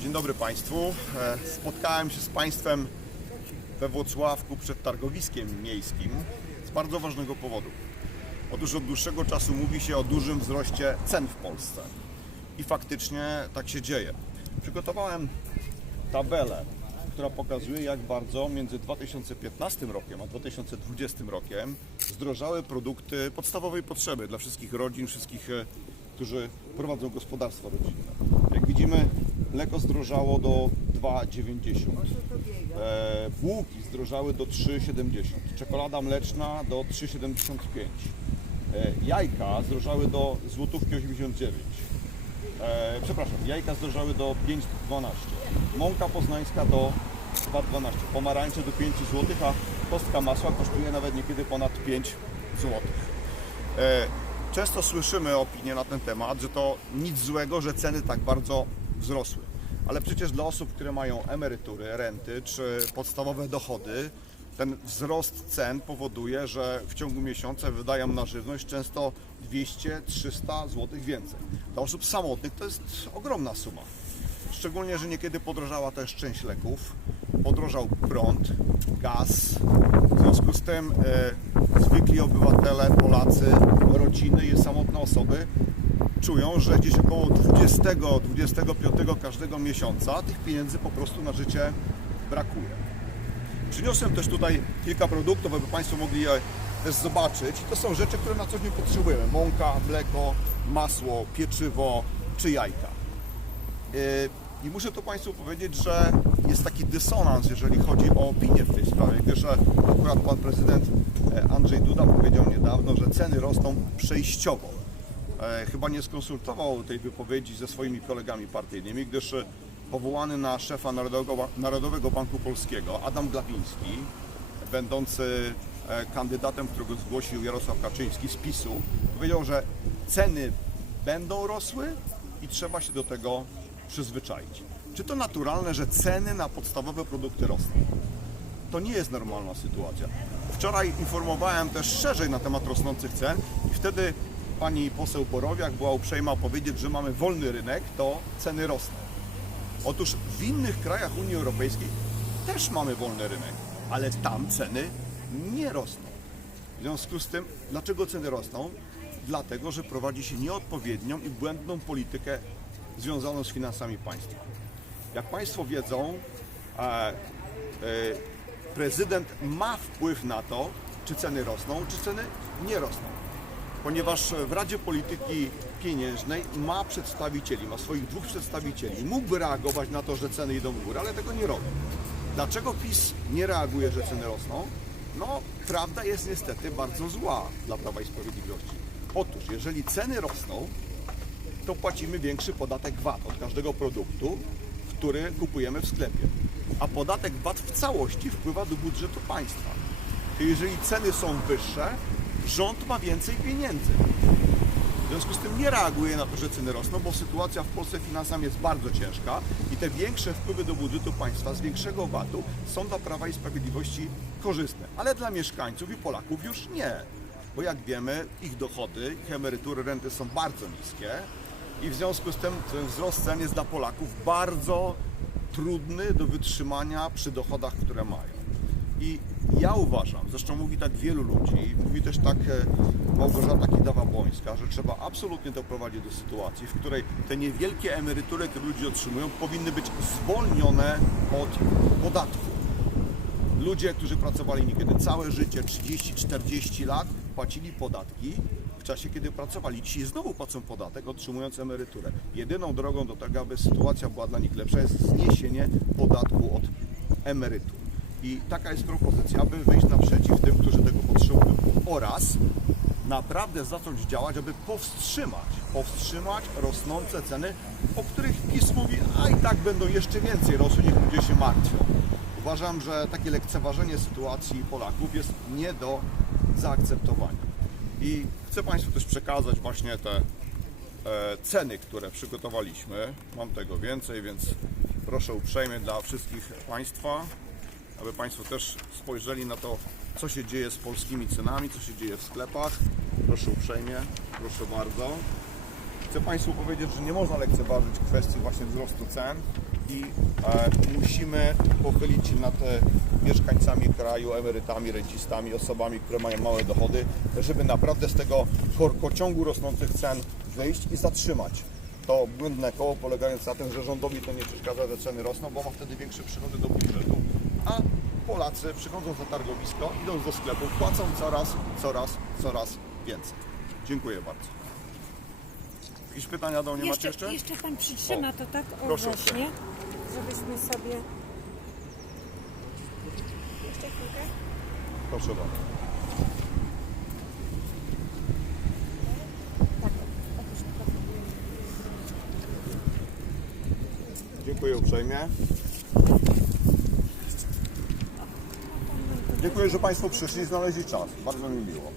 Dzień dobry Państwu. E, Spotkałem się z Państwem we Włocławku przed targowiskiem miejskim z bardzo ważnego powodu. Otóż od dłuższego czasu mówi się o dużym wzroście cen w Polsce. I faktycznie tak się dzieje. Przygotowałem tabelę, która pokazuje, jak bardzo między 2015 rokiem a 2020 rokiem zdrożały produkty podstawowej potrzeby dla wszystkich rodzin, wszystkich, e, którzy prowadzą gospodarstwa rodzinne. Jak widzimy, mleko zdrożało do 2,90. E, bułki zdrożały do 3,70. Czekolada mleczna do 3,75. E, jajka zdrożały do złotówki 89. E, przepraszam, jajka zdrożały do 5,12. Mąka poznańska do 2,12. Pomarańcze do 5 zł, a kostka masła kosztuje nawet niekiedy ponad 5 zł. E, często słyszymy opinie na ten temat, że to nic złego, że ceny tak bardzo wzrosły. Ale przecież dla osób, które mają emerytury, renty czy podstawowe dochody, ten wzrost cen powoduje, że w ciągu miesiąca wydają na żywność często 200-300 zł więcej. Dla osób samotnych to jest ogromna suma. Szczególnie, że niekiedy podrożała też część leków, podrożał prąd, gaz. W związku z tym e, zwykli obywatele, Polacy, rodziny i samotne osoby czują, że gdzieś około 20-25 każdego miesiąca tych pieniędzy po prostu na życie brakuje. Przyniosłem też tutaj kilka produktów, aby Państwo mogli je też zobaczyć. To są rzeczy, które na co dzień potrzebujemy. Mąka, mleko, masło, pieczywo czy jajka. Yy, I muszę to Państwu powiedzieć, że jest taki dysonans, jeżeli chodzi o opinię w tej sprawie, gdyż że akurat Pan Prezydent e, Andrzej Duda powiedział niedawno, że ceny rosną przejściowo. E, Chyba nie skonsultował tej wypowiedzi ze swoimi kolegami partyjnymi, gdyż e, powołany na szefa Narodowego, Banku Polskiego Adam Glapiński, będący e, kandydatem, którego zgłosił Jarosław Kaczyński z PiSu, powiedział, że ceny będą rosły i trzeba się do tego przyzwyczaić. Czy to naturalne, że ceny na podstawowe produkty rosną? To nie jest normalna sytuacja. Wczoraj informowałem też szerzej na temat rosnących cen i wtedy pani poseł Borowiak była uprzejma powiedzieć, że mamy wolny rynek, to ceny rosną. Otóż w innych krajach Unii Europejskiej też mamy wolny rynek, ale tam ceny nie rosną. W związku z tym, dlaczego ceny rosną? Dlatego, że prowadzi się nieodpowiednią i błędną politykę związaną z finansami państwa. Jak Państwo wiedzą, e, e, prezydent ma wpływ na to, czy ceny rosną, czy ceny nie rosną. Ponieważ w Radzie Polityki Pieniężnej ma przedstawicieli, ma swoich dwóch przedstawicieli. Mógłby reagować na to, że ceny idą w górę, ale tego nie robi. Dlaczego PiS nie reaguje, że ceny rosną? No, prawda jest niestety bardzo zła dla Prawa i Sprawiedliwości. Otóż, jeżeli ceny rosną, to płacimy większy podatek VAT od każdego produktu, który kupujemy w sklepie. A podatek VAT w całości wpływa do budżetu państwa. I jeżeli ceny są wyższe, rząd ma więcej pieniędzy. W związku z tym nie reaguje na to, że ceny rosną, bo sytuacja w Polsce finansami jest bardzo ciężka i te większe wpływy do budżetu państwa z większego VAT-u są dla Prawa i Sprawiedliwości korzystne. Ale dla mieszkańców i Polaków już nie. Bo jak wiemy, ich dochody, ich emerytury, renty są bardzo niskie i w związku z tym ten wzrost cen jest dla Polaków bardzo trudny do wytrzymania przy dochodach, które mają. I ja uważam, zresztą mówi tak wielu ludzi, mówi też tak e, Małgorzata Kidawa-Błońska, że trzeba absolutnie doprowadzić do sytuacji, w której te niewielkie emerytury, które ludzie otrzymują, powinny być zwolnione od podatku. Ludzie, którzy pracowali niekiedy całe życie, 30-40 lat, płacili podatki w czasie, kiedy pracowali. Dzisiaj znowu płacą podatek, otrzymując emeryturę. Jedyną drogą do tego, aby sytuacja była dla nich lepsza, jest zniesienie podatku od emerytur. I taka jest propozycja, aby wyjść naprzeciw tym, którzy tego potrzebują. Oraz naprawdę zacząć działać, aby powstrzymać, powstrzymać rosnące ceny, o których PiS mówi, a i tak będą jeszcze więcej rosły, niech ludzie się martwią. Uważam, że takie lekceważenie sytuacji Polaków jest nie do zaakceptowania. I chcę Państwu też przekazać właśnie te e, ceny, które przygotowaliśmy. Mam tego więcej, więc proszę uprzejmie dla wszystkich Państwa, aby Państwo też spojrzeli na to, co się dzieje z polskimi cenami, co się dzieje w sklepach. Proszę uprzejmie, proszę bardzo. Chcę Państwu powiedzieć, że nie można lekceważyć kwestii właśnie wzrostu cen. i e, musimy pochylić się nad e, mieszkańcami kraju, emerytami, rencistami, osobami, które mają małe dochody, żeby naprawdę z tego korkociągu rosnących cen wyjść i zatrzymać to błędne koło polegające na tym, że rządowi to nie przeszkadza, że ceny rosną, bo ma wtedy większe przychody do budżetu, a Polacy przychodząc na targowisko, idąc do sklepu, płacą coraz, coraz, coraz więcej. Dziękuję bardzo. Jakieś pytania do mnie macie Jeszcze, jeszcze? pan przytrzyma O, to tak o proszę właśnie, żebyśmy sobie... Jeszcze chwilkę. Proszę bardzo. Tak. Dziękuję uprzejmie. Dziękuję, że Państwo przyszli i znaleźli czas. Bardzo mi miło.